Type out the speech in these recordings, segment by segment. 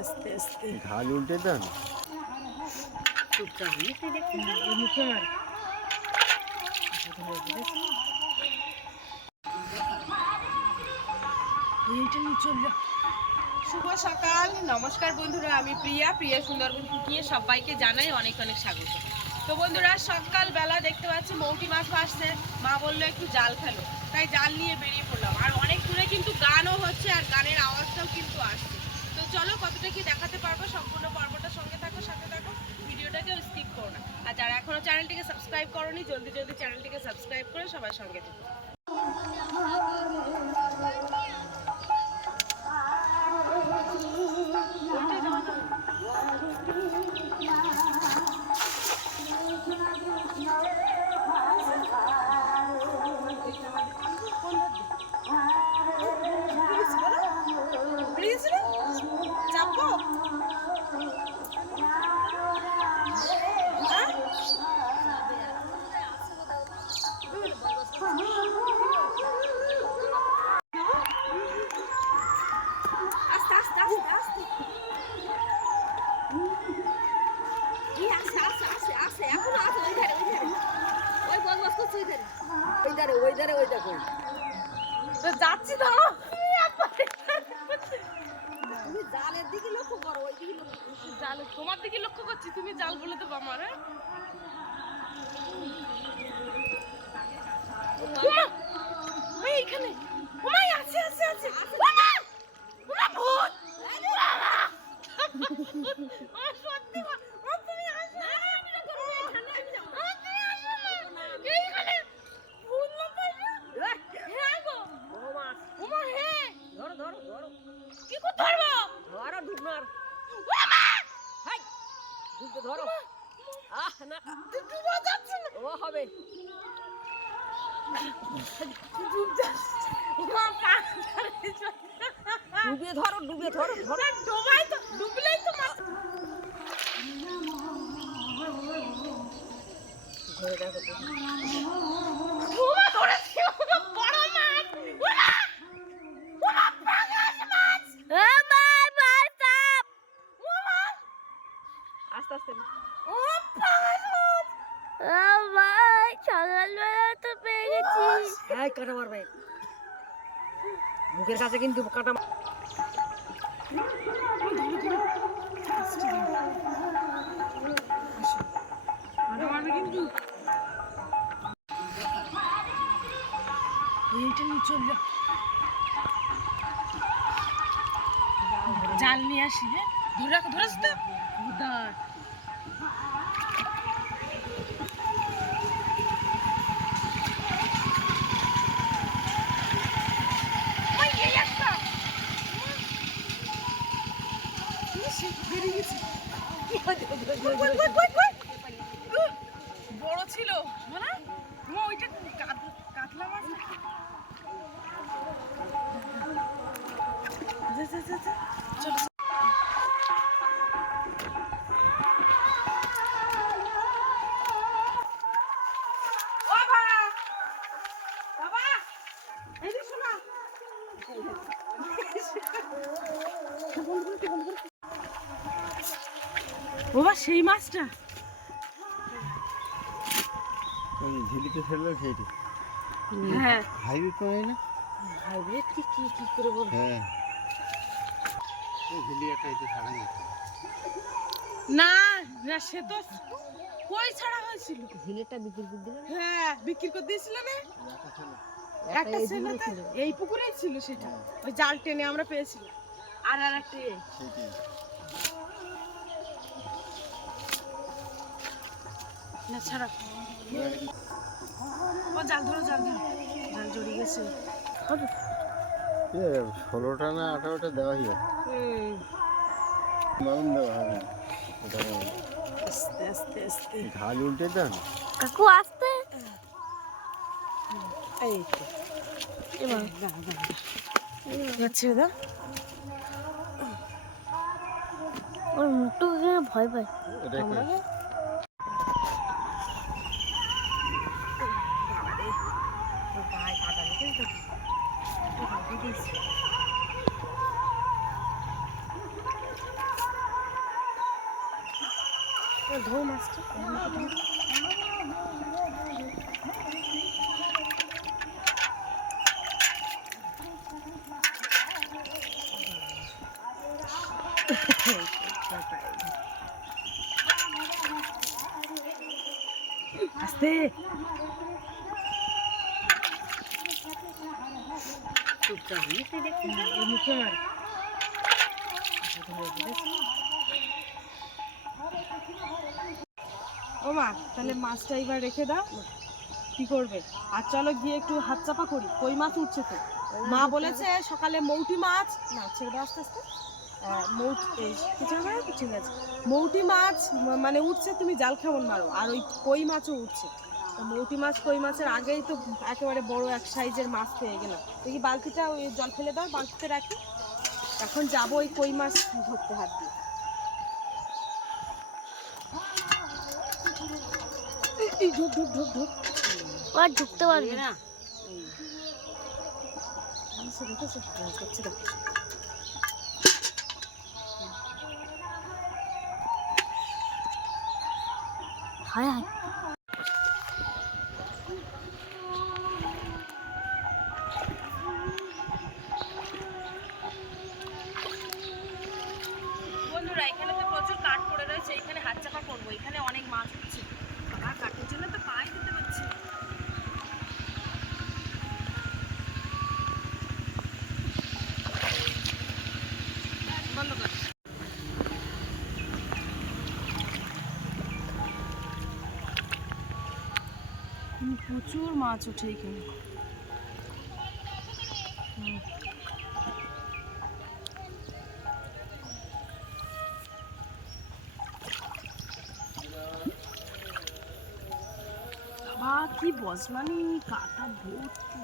আস্তে আস্তে। ঢাল উল্টে দেন? শুভ সকাল নমস্কার বন্ধুরা আমি প্রিয়া প্রিয়া সুন্দরবন কুকিয়ে সবাইকে জানাই অনেক অনেক স্বাগত। তো বন্ধুরা সকালবেলা দেখতে পাচ্ছি মৌটি মাছ ভাসছে মা বলল একটু জাল ফেলো। তাই জাল নিয়ে বেরিয়ে পড়লাম। আর অনেক দূরে কিন্তু গানও হচ্ছে আর গানের আওয়াজটাও কিন্তু আসছে। চলো, কতটা কি দেখাতে পারব, সম্পূর্ণ পর্বটার সঙ্গে থাকো, সাথে থাকো ভিডিওটাকে স্কিপ করো না। আর যারা এখনও চ্যানেলটিকে সাবস্ক্রাইব করোনি, জলদি জলদি চ্যানেলটিকে সাবস্ক্রাইব করে সবার সঙ্গে থাকো। জালের দিকে লক্ষ্য করো ওই দিকে লক্ষ্য করো। জাল তোমার দিকে লক্ষ্য করছি তুমি জাল বলে দেবো আমার হ্যাঁ? ওমা! ওমাই আছে আছে আছে ওমা! ওমা ভূত ওমা! ওমা, সত্যি মা! ওমা, তুমি আসো না! ওমা, তুমি আসো না! এইখানে ভূত না পাইলে? হ্যাঁ গো! ওমা, হ্যাঁ! ধরো ধরো ধরো কি করে ধরবো? ধরো ডুব মার ওমা! হাই ডুবতে ধরো আহ না তুই ডুবা যাচ্ছে না ও হবে ডুব যাচ্ছে ওমা, হাই কাটা মারবে। মুখের কাছে কিন্তু কাটা জাল নিয়ে আসি হ্যাঁ? ধরে রাখো ধরেছ তো। বড় ছিল না ওইটা কাত- কাতলা মাছ বাবা সেই মাছটা। ওই ঝিলিতে ফেলল সেইটি। হ্যাঁ। হাইব্রিড তো না? হাইব্রিড কি কি কি করে বল হ্যাঁ। এই ঝিলি এতে ছাড়া গেছে না না সে তো কই ছাড়া হয়েছিল? ঝিলেটা বিক্রি করে দিলে হ্যাঁ বিক্রি করে দিয়েছিল না? একটা ছিল। পুকুরে এই পুকুরেই ছিল সেটা। ওই জাল টেনে আমরা পেয়েছিলাম। আর আর একটা না ছাড়া। ও জাল ধরো জাল ধরো। জাল জড়িয়ে গেছে। ষোলোটা না আঠারোটা দেওয়া হয়ে হুম। মাউন দেওয়া হবে আস্তে আস্তে আস্তে। ঢাল উল্টে দেন। কাকু আসতে। এই তো। এবার। যাচ্ছে দাদা ওর মুখটা ভয় পায়। Un gros mastic. ও মা তাহলে মাছটা এবার রেখে দাও। কি করবে? আর চলো গিয়ে একটু হাত চাপা করি। কই মাছ উঠছে তো? মা বলেছে সকালে মৌটি মাছ, না, ছেড়ে দাও আস্তে আস্তে। মৌটি? ঠিক আছে মৌটি মাছ মানে উঠছে, তুমি জাল কেমন মারো। আর ওই কই মাছও উঠছে। মৌটি মাছ কই মাছের আগেই তো একেবারে বড় এক সাইজের মাছ পেয়ে গেলাম। দেখি বালতিটা ওই জল ফেলে দাও বালতিতে রাখি। এখন যাব ওই কই মাছ ধরতে হাত দিয়ে। এই, এই, ঢুক ঢুক ঢুক ঢুক আর ঢুকতে পারবে না। হায় হায়। বন্ধুরা, এখানে তো প্রচুর কাঠ পড়ে রয়েছে, এখানে হাত চাপা করব। এখানে অনেক মাছ হচ্ছে। আর কাঠের জন্য তো পাই দিতে পারছি প্রচুর মাছ ওঠে এখানে। হুম। বজলানি কাটা ভর্তি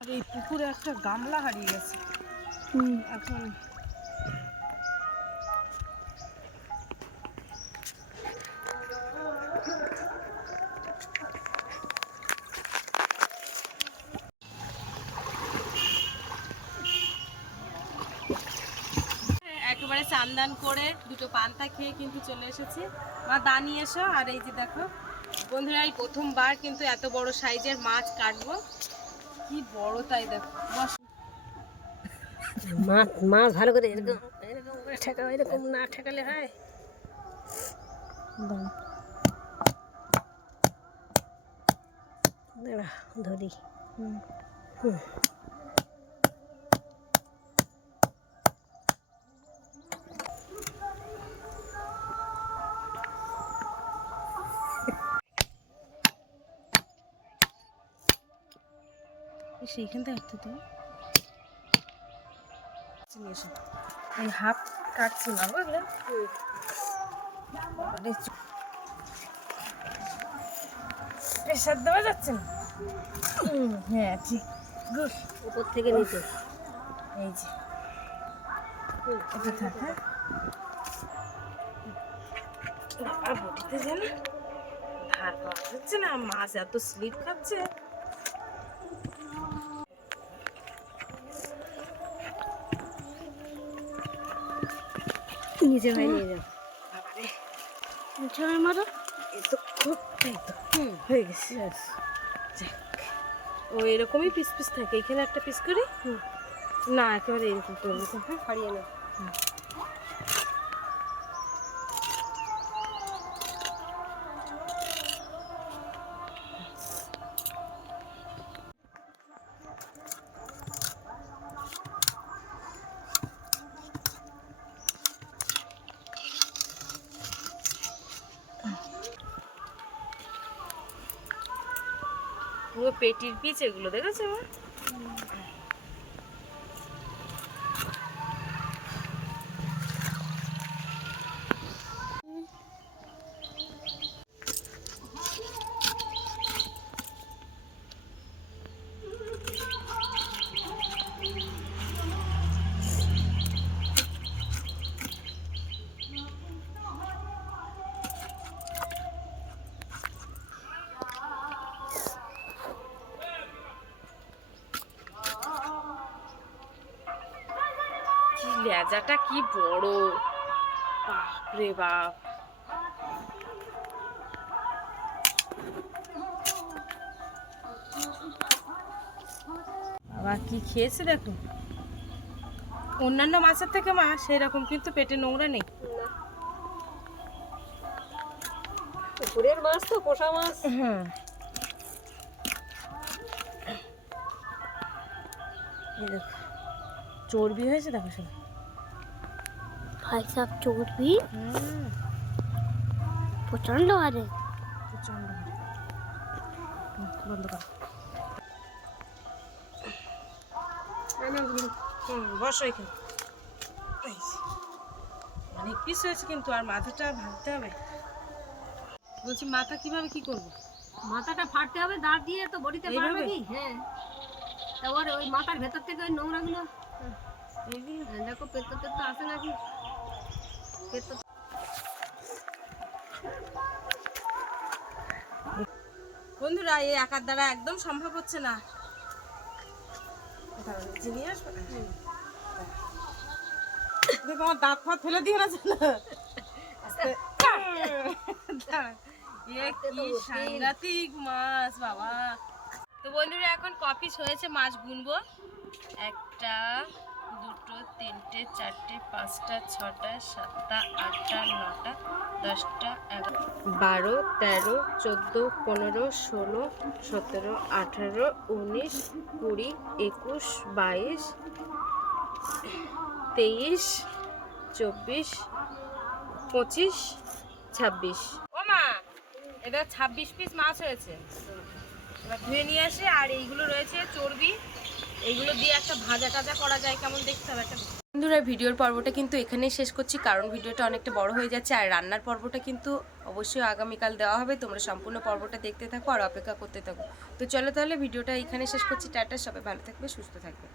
আর এই পুকুরে একটা গামলা হারিয়ে গেছে। হুম। এখন একেবারে চান্দান করে দুটো পান্তা খেয়ে কিন্তু চলে এসেছি। মা দানি এসো আর এই যে দেখো বন্ধুরা, এই প্রথমবার কিন্তু এত বড় সাইজের মাছ কাটবো। কি বড় তাই দেখো। মাছ মাছ ভালো করে এরকম এরকম করে ঠেকা এরকম না ঠেকালে হয়। ধরি। হুম। সেইখান থেকে উঠতে তো এই হাফ কাটছি না বুঝলে? প্রেশার দেওয়া যাচ্ছে না। হ্যাঁ ঠিক। গুড উপর থেকে নিচে। এই যে। এটা থাক হ্যাঁ? বাবা বটিতে জানো ধার পাওয়া যাচ্ছে না মাছ এত স্লিপ খাচ্ছে। নিচে ভাই নিয়ে যাও। বাবারে নিচে মারো? এতো খুব হয়ে গেছে। ও এরকমই পিস পিস থাকে। এখানে একটা পিস করে? না একেবারে এরকম করব হ্যাঁ হারিয়ে নাও। পেটির পিচ এগুলো দেখেছ? লেজাটা কি বড়। বাপরে বাপ। বাবা কি খেয়েছে দেখো? অন্যান্য মাছের থেকে মা সেই রকম কিন্তু পেটে নোংরা নেই। পুকুরের মাছ তো পোষা মাছ। হ্যাঁ চর্বি হয়েছে দেখো সবাই ভাই সাহেব চর্বি হুম প্রচণ্ড হারে প্রচণ্ড বন্ধ কর। বসো এখানে অনেক পিস হয়েছে কিন্তু আর মাথাটা ভাঙতে হবে। বলছি মাথা কীভাবে কি করব? মাথাটা ফাটতে হবে দাঁত দিয়ে তো বডিতে পারবে কি? হ্যাঁ। তারপর ওই মাথার ভেতর থেকে ওই নোংরাগুলো। দেখো পেতো পেতো আসে নাকি? পেতো বন্ধুরা এই একার দ্বারা একদম সম্ভব হচ্ছে না। আমার দাঁত ফাত ফেলে দিয়ে না সাংঘাতিক মাছ বাবা। তো বন্ধুরা এখন কপিস হয়েছে মাছ গুনবো। একটা দুটো, তিনটে, চারটে, পাঁচটা, ছটা, সাতটা, আটটা, নটা, দশটা বারো, তেরো, চোদ্দ, পনেরো, ষোলো, সতেরো, আঠেরো, উনিশ, কুড়ি, একুশ, বাইশ, তেইশ, চব্বিশ, পঁচিশ, ছাব্বিশ। ও মা এটা ছাব্বিশ পিস মাছ হয়েছে। ধুয়ে নিয়ে আসি, আর এইগুলো রয়েছে চর্বি এইগুলো দিয়ে একটা ভাজা টাজা করা যায়, কেমন দেখতে হবে একটা বন্ধুরা, ভিডিওর পর্বটা কিন্তু এখানেই শেষ করছি, কারণ ভিডিওটা অনেকটা বড় হয়ে যাচ্ছে, আর রান্নার পর্বটা কিন্তু অবশ্যই আগামীকাল দেওয়া হবে, তোমরা সম্পূর্ণ পর্বটা দেখতে থাকো আর অপেক্ষা করতে থাকো। তো চলো তাহলে ভিডিওটা এখানে শেষ করছি, টাটা, সবাই ভালো থাকবে, সুস্থ থাকবে।